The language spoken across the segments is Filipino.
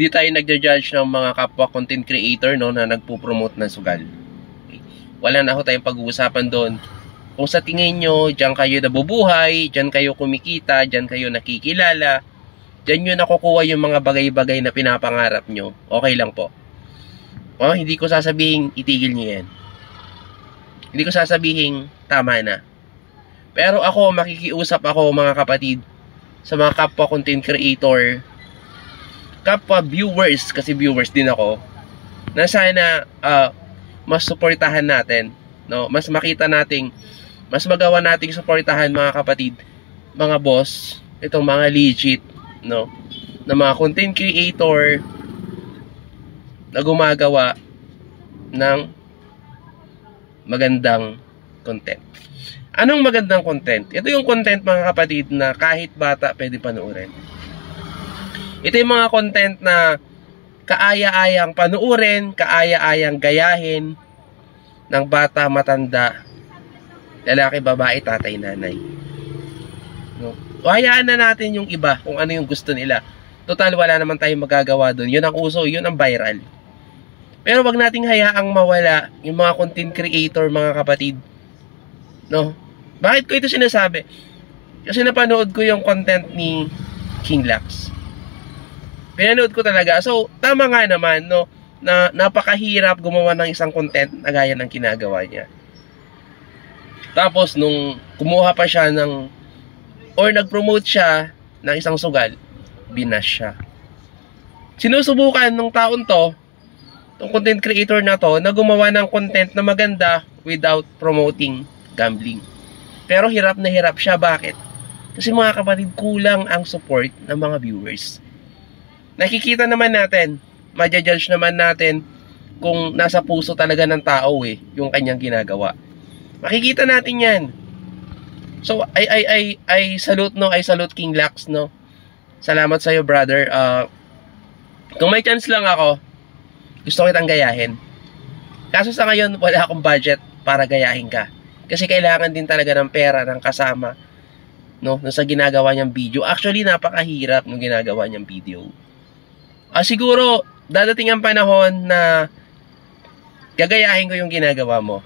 Hindi tayo nagja-judge ng mga kapwa content creator, no, na nagpo-promote ng sugal. Okay. Wala na ho tayong pag-uusapan doon. Kung sa tingin nyo, dyan kayo nabubuhay, dyan kayo kumikita, dyan kayo nakikilala, dyan nyo nakukuha yung mga bagay-bagay na pinapangarap nyo, okay lang po. Oh, hindi ko sasabihin itigil nyo yan. Hindi ko sasabihin tama na. Pero ako, makikiusap ako mga kapatid sa mga kapwa content creator, kapwa viewers, kasi viewers din ako, na sana mas suportahan natin, no? Mas makita nating, mas magawa nating suportahan mga kapatid, mga boss, itong mga legit, no, na mga content creator na gumagawa ng magandang content. Anong magandang content? Ito yung content mga kapatid na kahit bata pwede panoorin. Ito yung mga content na kaaya-ayang panuurin, kaaya-ayang gayahin ng bata, matanda, lalaki, babae, tatay, nanay. No? O hayaan na natin yung iba kung ano yung gusto nila. Total, wala naman tayong magagawa doon. Yun ang uso, yun ang viral. Pero wag nating hayaang mawala yung mga content creator, mga kapatid. No? Bakit ko ito sinasabi? Kasi napanood ko yung content ni King Lax. Pinanood ko talaga. So, tama nga naman, no, na napakahirap gumawa ng isang content na gaya ng ginagawa niya. Tapos, nung kumuha pa siya ng, or nag-promote siya ng isang sugal, binash siya. Sinusubukan ng taon to, itong content creator na to, na gumawa ng content na maganda without promoting gambling. Pero hirap na hirap siya. Bakit? Kasi mga kapatid, kulang ang support ng mga viewers. Nakikita naman natin, ma-judge naman natin kung nasa puso talaga ng tao yung kanyang ginagawa. Makikita natin yan. So, I salute, no, I salute King Lax, no. Salamat sa iyo, brother. Kung may chance lang ako, gusto kitang gayahin. Kaso sa ngayon, wala akong budget para gayahin ka. Kasi kailangan din talaga ng pera ng kasama, no, sa ginagawa niyang video. Actually, napakahirap ng ginagawa niyang video. Siguro, dadating ang panahon na gagayahin ko yung ginagawa mo.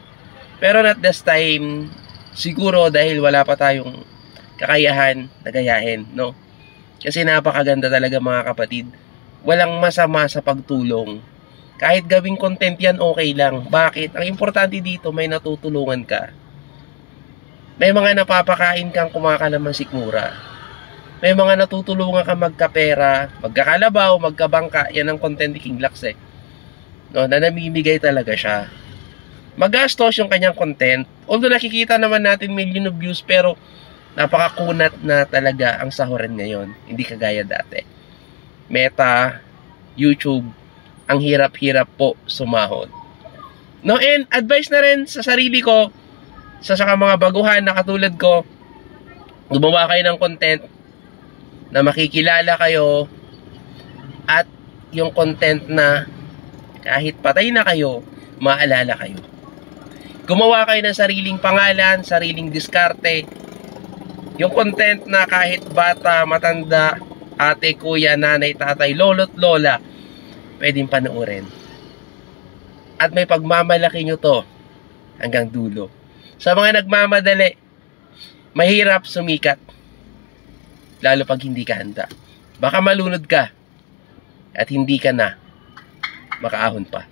Pero not this time, siguro dahil wala pa tayong kakayahan na gayahin, no? Kasi napakaganda talaga mga kapatid. Walang masama sa pagtulong. Kahit gawing content yan, okay lang. Bakit? Ang importante dito, may natutulungan ka. May mga napapakain kang kumakalaman sikmura. May mga natutulungan ka magkapera, magkakalabaw, magkabangka. Yan ang content ni King Lax no, na namimigay talaga siya. Magastos yung kanyang content. Although nakikita naman natin million of views, pero napakakunat na talaga ang sahuran ngayon. Hindi kagaya dati. Meta, YouTube, ang hirap-hirap po sumahod. No, and advice na rin sa sarili ko, sa saka mga baguhan na katulad ko, gumawa kayo ng content na makikilala kayo at yung content na kahit patay na kayo, maalala kayo. Gumawa kayo ng sariling pangalan, sariling diskarte. Yung content na kahit bata, matanda, ate, kuya, nanay, tatay, lolo't lola, pwedeng panoorin. At may pagmamalaki nyo to hanggang dulo. Sa mga nagmamadali, mahirap sumikat. Lalo pag hindi ka handa. Baka malunod ka at hindi ka na makaahon pa.